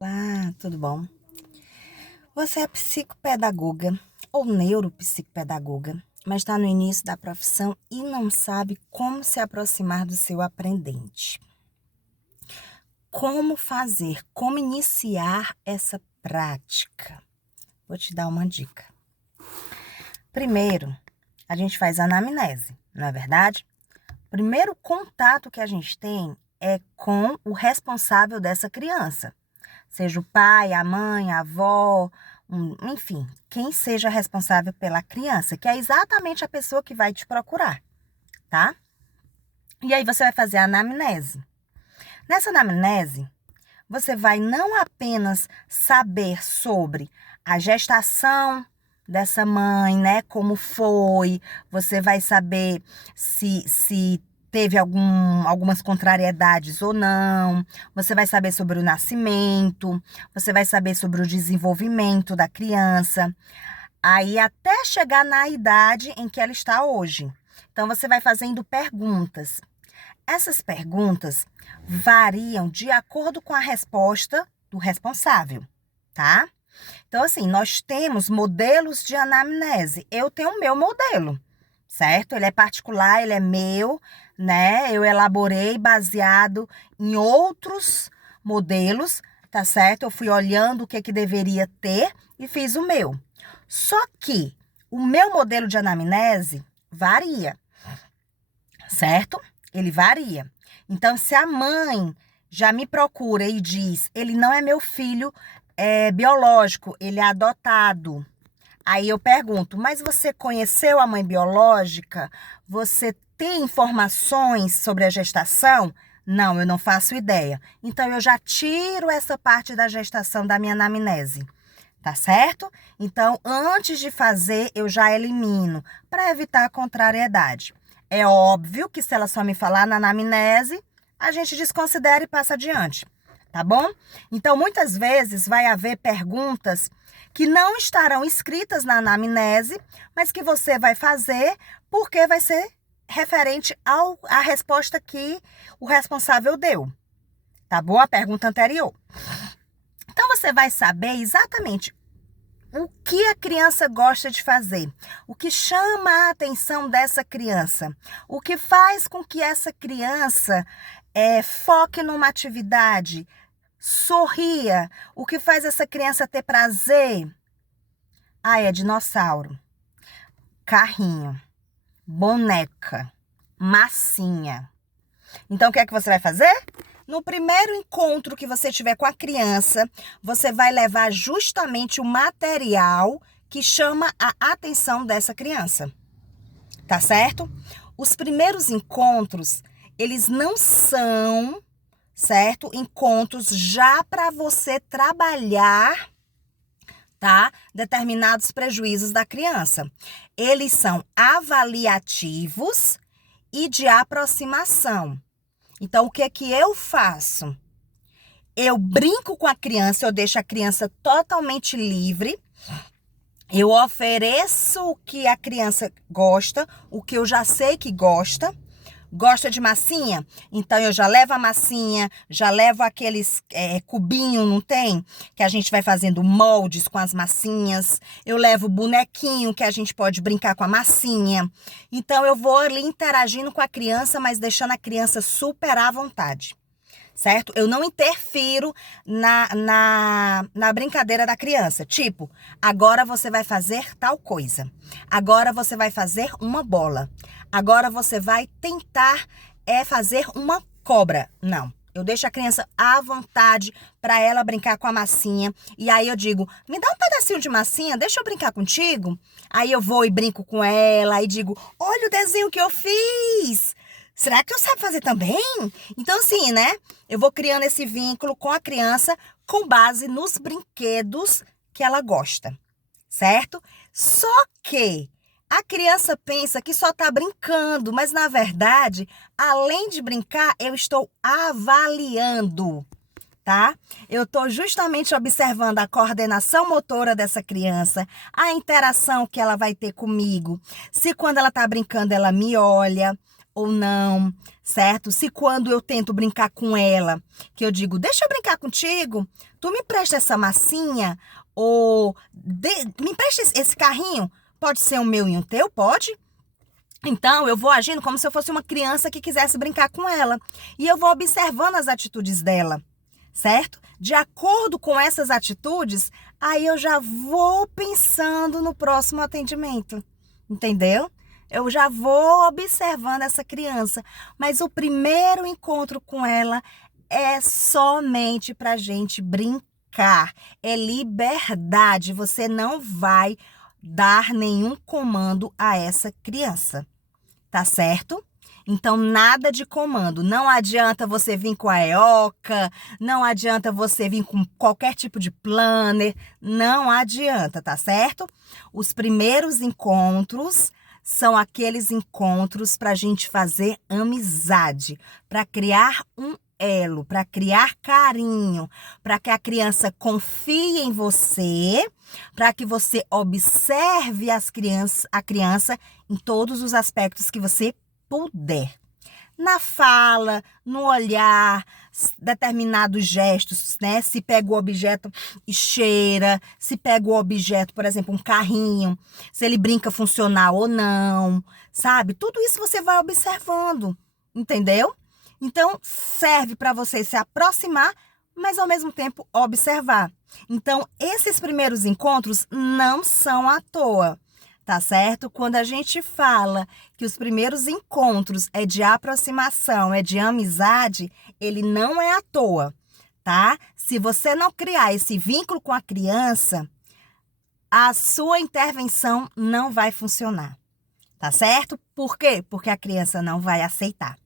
Olá, tudo bom? Você é psicopedagoga ou neuropsicopedagoga, mas está no início da profissão e não sabe como se aproximar do seu aprendente. Como fazer? Como iniciar essa prática? Vou te dar uma dica. Primeiro, a gente faz anamnese, não é verdade? O primeiro contato que a gente tem é com o responsável dessa criança. Seja o pai, a mãe, a avó, enfim, quem seja responsável pela criança, que é exatamente a pessoa que vai te procurar, tá? E aí você vai fazer a anamnese. Nessa anamnese, você vai não apenas saber sobre a gestação dessa mãe, né? Como foi, você vai saber se teve algumas contrariedades ou não, você vai saber sobre o nascimento, você vai saber sobre o desenvolvimento da criança, aí até chegar na idade em que ela está hoje. Então, você vai fazendo perguntas. Essas perguntas variam de acordo com a resposta do responsável, tá? Então, assim, nós temos modelos de anamnese. Eu tenho o meu modelo, certo? Ele é particular, ele é meu, né? Eu elaborei baseado em outros modelos, tá certo? Eu fui olhando o que deveria ter e fiz o meu. Só que o meu modelo de anamnese varia, certo? Ele varia. Então, se a mãe já me procura e diz, ele não é meu filho biológico, ele é adotado. Aí eu pergunto, mas você conheceu a mãe biológica? Você tem informações sobre a gestação? Não, eu não faço ideia. Então, eu já tiro essa parte da gestação da minha anamnese. Tá certo? Então, antes de fazer, eu já elimino, para evitar a contrariedade. É óbvio que se ela só me falar na anamnese, a gente desconsidera e passa adiante, tá bom? Então, muitas vezes vai haver perguntas que não estarão escritas na anamnese, mas que você vai fazer porque vai ser referente à resposta que o responsável deu, tá bom? A pergunta anterior. Então, você vai saber exatamente o que a criança gosta de fazer, o que chama a atenção dessa criança, o que faz com que essa criança foque numa atividade, sorria, o que faz essa criança ter prazer. Ah, é dinossauro, carrinho, boneca, massinha. Então, o que é que você vai fazer? No primeiro encontro que você tiver com a criança, você vai levar justamente o material que chama a atenção dessa criança. Tá certo? Os primeiros encontros, eles não são, certo? Encontros já para você trabalhar, tá? Determinados prejuízos da criança. Eles são avaliativos e de aproximação. Então, o que é que eu faço? Eu brinco com a criança, eu deixo a criança totalmente livre. Eu ofereço o que a criança gosta, o que eu já sei que gosta. Gosta de massinha? Então, eu já levo a massinha, já levo aqueles cubinhos, não tem? Que a gente vai fazendo moldes com as massinhas. Eu levo o bonequinho que a gente pode brincar com a massinha. Então, eu vou ali interagindo com a criança, mas deixando a criança super à vontade, certo? Eu não interfiro na brincadeira da criança. Tipo, agora você vai fazer tal coisa. Agora você vai fazer uma bola. Agora você vai tentar fazer uma cobra. Não. Eu deixo a criança à vontade para ela brincar com a massinha. E aí eu digo, me dá um pedacinho de massinha, deixa eu brincar contigo. Aí eu vou e brinco com ela e digo, olha o desenho que eu fiz. Será que eu sei fazer também? Então, assim, né? Eu vou criando esse vínculo com a criança com base nos brinquedos que ela gosta, certo? Só que a criança pensa que só está brincando, mas na verdade, além de brincar, eu estou avaliando, tá? Eu estou justamente observando a coordenação motora dessa criança, a interação que ela vai ter comigo. Se quando ela está brincando, ela me olha, ou não, certo? Se quando eu tento brincar com ela, que eu digo, deixa eu brincar contigo, tu me presta essa massinha, ou me empresta esse carrinho, pode ser o meu e o teu, pode? Então, eu vou agindo como se eu fosse uma criança que quisesse brincar com ela. E eu vou observando as atitudes dela, certo? De acordo com essas atitudes, aí eu já vou pensando no próximo atendimento, entendeu? Eu já vou observando essa criança. Mas o primeiro encontro com ela é somente para a gente brincar. É liberdade. Você não vai dar nenhum comando a essa criança. Tá certo? Então, nada de comando. Não adianta você vir com a EOCA, não adianta você vir com qualquer tipo de planner, não adianta, tá certo? Os primeiros encontros são aqueles encontros para a gente fazer amizade, para criar um elo, para criar carinho, para que a criança confie em você, para que você observe a criança em todos os aspectos que você puder. Na fala, no olhar, determinados gestos, né? Se pega o objeto e cheira, se pega o objeto, por exemplo, um carrinho, se ele brinca funcional ou não, sabe? Tudo isso você vai observando, entendeu? Então, serve para você se aproximar, mas ao mesmo tempo observar. Então, esses primeiros encontros não são à toa. Tá certo? Quando a gente fala que os primeiros encontros é de aproximação, é de amizade, ele não é à toa, tá? Se você não criar esse vínculo com a criança, a sua intervenção não vai funcionar, tá certo? Por quê? Porque a criança não vai aceitar.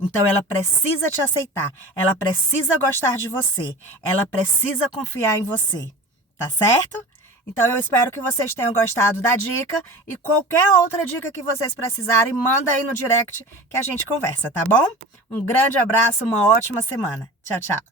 Então, ela precisa te aceitar, ela precisa gostar de você, ela precisa confiar em você, tá certo? Então, eu espero que vocês tenham gostado da dica e qualquer outra dica que vocês precisarem, manda aí no direct que a gente conversa, tá bom? Um grande abraço, uma ótima semana. Tchau, tchau.